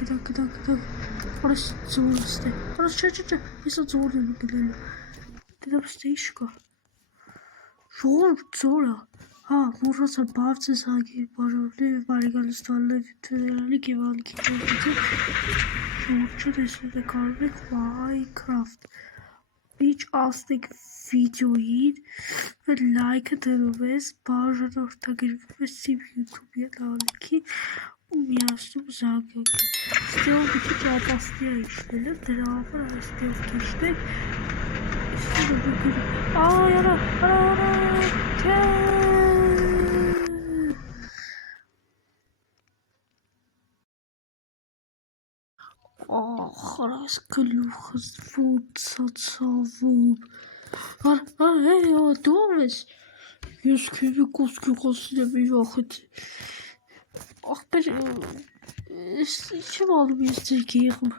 գնա։ Արես ձոր ստե։ Արես չէ, հեսա ձորն եմ գնելու։ Դրա ստե ինչ կա։ Ժողովուրդ ձորը։ Հա, մոռացա բարձես հագի, բարեկալս տալև թերալիք եւ ալիքի կողմից։ Ժողովուրդ տեսնում եք արվեք Minecraft։ Ինչ ասնեք վիդեոին, որ լայքը դրվես, բաժանորդագրվեք իմ YouTube-ի ալիքի ու միացնում զանգակը։ Ստեղ մի քիչ ապաստի է իջնել, դրա համար այստեղ քիչնեք։ Արա, չէ։ Խարաս գլուխս ոնց ցավում։ Դու ես։ Ես քեզ կոսկյուղացին եմ իրախդ։ Ախպեր, ինչ եմ անում ես ձեր գեղում։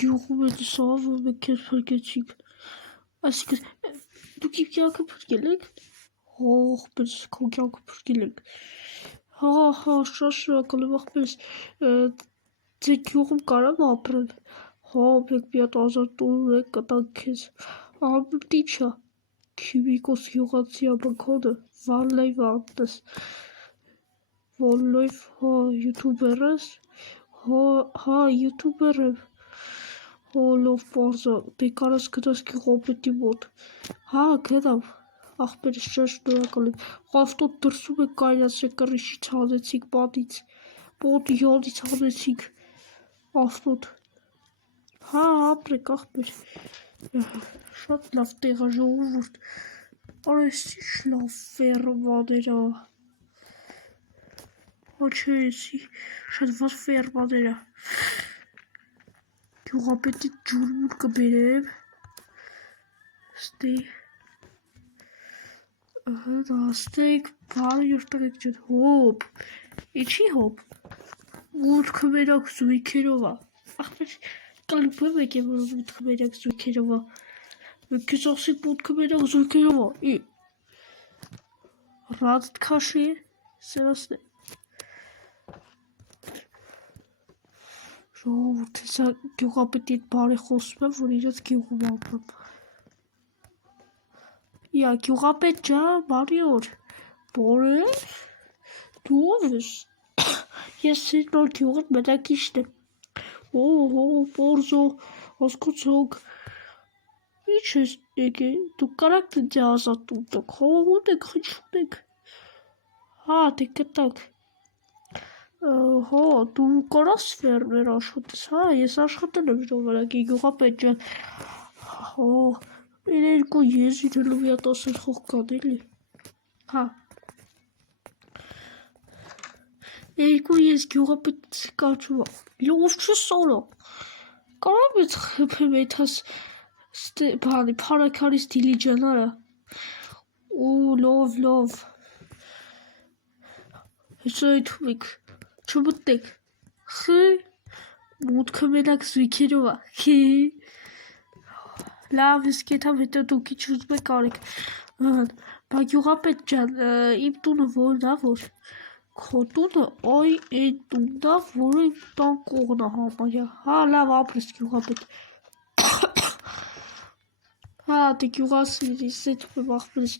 Գյուղում է սավում է քեզ փրկեցիք։ Այսինքն, դուք իմ կյանքը փրկել եք։ Ախպեր, քո կյանքը փրկել եք։ Հա, շատ շնորհակալ եմ ախպերս։ Ձեր գյուղում կարամ ապրել։ Հա, մեկ մի հատ ազատ տուն եք կտանք քեզ։ Անունդ ի՞նչ է։ Քիմիկոս գյուղացի ապակոդը, Վանլայվ անտես։ Վանլայվ, հա, յութուբեր ես։ Հա, յութուբեր եմ։ Հա, լավ պարզա, դե կարաս գնաս գյուղապետի մոտ։ Հա, գնամ։ Ախպերս շատ շնորհակալ եմ։ Ավտոտ դրսում եք կայացրեք կռիչից հանեցիք պատից։ Պոտի յանից հանեցիք։ Ավտոտ։ Հա, ապրեք ախպեր։ Շատ լավ տեղ է ժողովուրդ։ Արես ինչ լավ ֆերմաներ է։ Հա չէ, շատ վատ ֆերմաներ է։ Գյուղապետի ջուրմուր կբերեմ։ Ստե։ Դաստեք, բարը յուրտղեք ջոտ, հոպ, իչի հոպ, մուտքը մենակ զույքերով է, ախպեր, կալիպը մեկ է, որ մուտքը մենակ զույքերով է, քեզ ասիկ մուտքը մենակ զույքերով է, ռադդ կաշի է, սերասն է, ժողովուրդ, հեսա գյուղապետի բարի խոսում եմ, որ իրաց գյուղում ապրում, Յա, գյուղապետ ջան, բարի օր, բարև, դու ով ես, ես սեր նոր գյուղդ մնակիչն եմ, պորզո, հասկացանք, ինչ ես եկե, դուք կարաք դե ազատ տուն տակ, հա, ունեք, խնչունեք, հա, դե կտակ, հա, դու կարաս ֆերմեր աշխատես, հա, ես աշխատել եմ ժամանակի գյուղապետ ջան, հա, երկու եզի դելու մի հատ ասել խող կան, էլի, հա, երկու ես գյուղապետ կաչում, լով չես սոլո, կարամ ես խպեմ եթաս բանի պարակարիս դիլիջանարը, ու լով, հեսա եթում եք, չմտնեք, մուտքը մենակ զույքերով է, լավ ես կետամ հետո դուք ինչ ուզում եք արեք, բա գյուղապետ ջան, իմ տունը որն է որ, քո տունը այ այն տունն է, որը իմ տան կողն է համարյա, հա լավ ապրես գյուղապետ, հա դե գյուղասիրի, սեթում եմ ախպերս,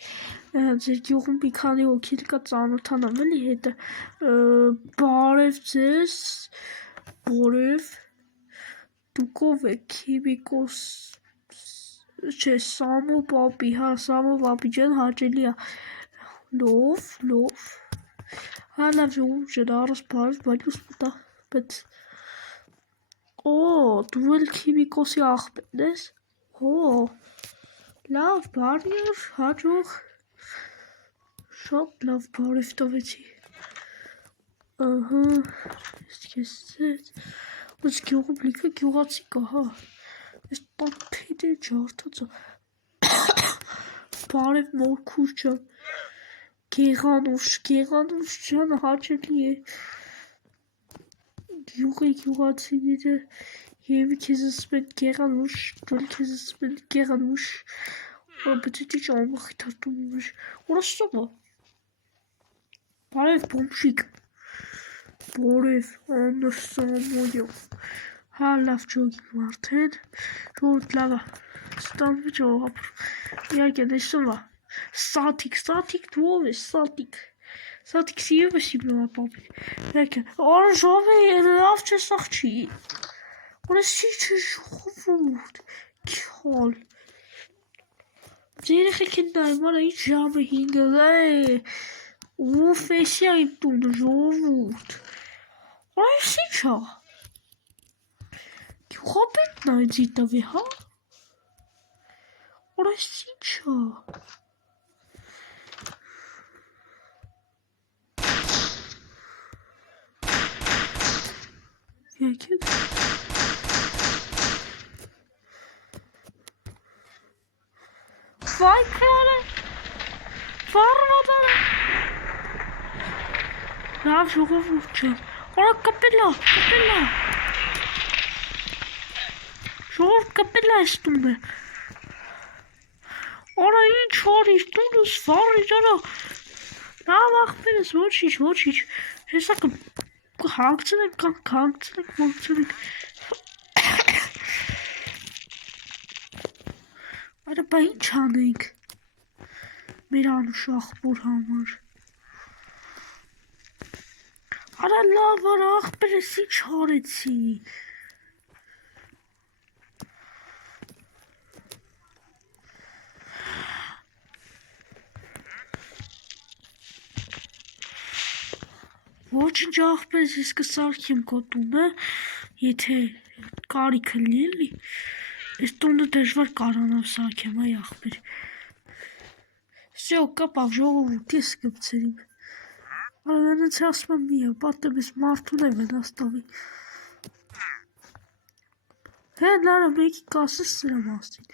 ձեր գյուղում մի քանի հոգի կա ծանոթանամ էլի հետը, բարև ձեզ, բարև, դուք ով եք քիմիկոս չէ, Սամո պապի, հա, Սամո պապի ջան հաճելի է, լով, հա, լավ ժողովուրդ ջան, առս բարև, բանյուս մտա, բայց, դու էլ քիմիկոսի աղբեն ես, լավ, բարի օր, հաջող, շատ լավ բարև տվեցի, ես քեզ ձեզ, ես գյուղում լիքը գյուղացի կա, հա, ես տապիտ է ջարդացա, բարև մորքուր ջան, գեղանուշ ջան հաճելի է, գյուղացիները և քեզ ասում են գեղանուշ, դուլ քեզ ասում են գեղանուշ, բայց ինչ ամախի թարտում էր, որը սովը, բարև բոմշիկ, Բորև անսամոյով։ Հա լավ ջոգի մարդեն, ժողովուրդ լավ է, ստանվի ջող ապր, իհարկե դեսով է, սատիկ դու ով ես, սատիկ սիև ես իմ ապապի, իհարկե, արա ժով է լավ չես աղջի, արա սի չէ ժողովուրդ, քյալ, երեխեք են նայում, արա ինչ ժամը 5 է, ուֆ էսի այն տունը ժողովուրդ, արա էսի չա, Հոպետն այդ զիտավի, հա? Որ այս ինչա? Եկեք։ Վայ քրալը, վարվադանը։ Լավ ժողովուրդ չեմ, արա կպելա։ Ժողով կպել այս տունը, արա ինչ արիր տունս վարիր արա, լավ աղբերս ոչիչ, հեսա կհանգցնենք, արա բա ինչ անենք, մեր անուշ աղբոր համար, արա լավ արա աղբերս ինչ արեցի, Ոչինչ աղբերս ես կսարքեմ քո տունը, եթե կարիքը լինի, այս տունը դժվար կարողանամ սարքեմ, այ աղբեր։ Всё, կապավ ժողովուրդ, ես կպցրիմ։ Արավենից ասում եմ միա, պատեմ ես մարդուն է վնաստավի։ Հեն լարա մեկի կասես սրա մասին։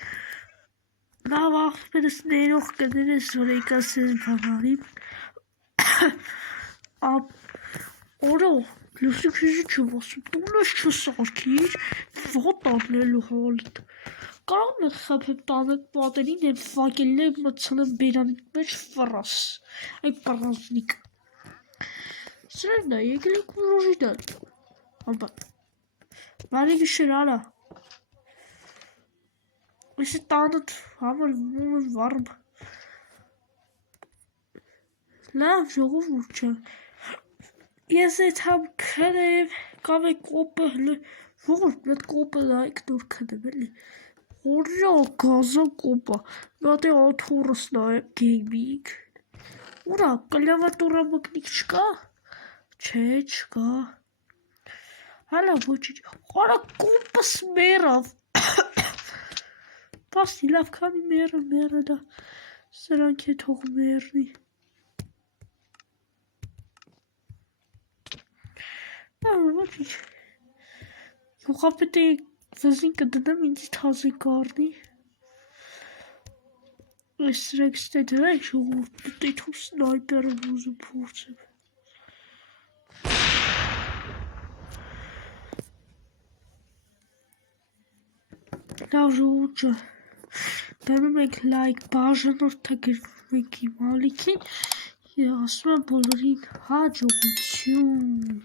Լավ աղբերս ներող կներես, որ եկաս ես բանարիմ։ Արա, լուսի քիզի չեմ ասում, տունս չսարքիր, վատ անելու հալդ։ Կարող եմ խփեմ տանեք պատերին եմ վակելներ մտցնեմ բերանիք մեջ ֆրաս, այ պրազնիկ։ Սրևն է, եկել եք ուժին է, ապա, բարի գիշեր արա, եսի տանըտ համար մումն վարմ, լավ ժողովուրդ չեմ, Ես այդ համ քրև, կավ է կոպը հլը, ողորդ մետ կոպը լայք նոր քնեմ էլի, հորյա գազա կոպա, մատ է աթորս նայեմ գեյմինգ, ուրա կլավատորա մկնիկ չկա, չէ չկա, հալա ոչիչ, արա կոպս մերավ, պաստի լավ քանի մերը դա, սրանք է թող մերնի, ոչիչ, Հուղապետ է վզին կդնեմ ինձի թազի կարնի, այս սրեք ստե դրայք ժողորդ պտետ ու սնայպերը բուզը փորձեմ, լավ ժողորդը, բերում ենք լայք բաժանորդագրվում ենք իմ ալիքին, ասում եմ բոլորին հաջողություն